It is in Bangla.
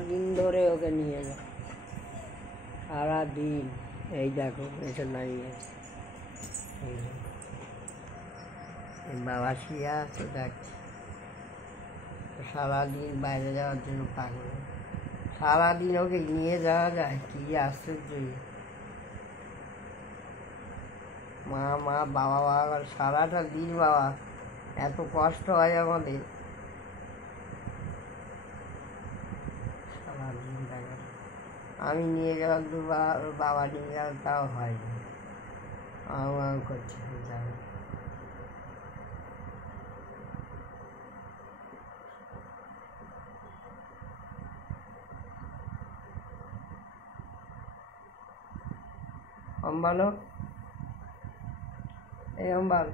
সারাদিন ধরে ওকে নিয়ে যায়, সারাদিন। এই দেখো এসে দাঁড়িয়ে আছে, এই বাবা শুয়ে আছে দেখছি, সারাদিন বাইরে যাওয়ার জন্য পাগল। সারাদিন ওকে নিয়ে যাওয়া যায়, কি আশ্চর্য। মা মা বাবা বাবা সারাটা দিন বাবা, এত কষ্ট হয় আমাদের। সারাদিন দেখা, আমি নিয়ে গেলাম দুবার, বাবা নিয়ে গেলাম, তাও হয়নি, আম করছে যাবে। অম্বালো, এই অম্বাল।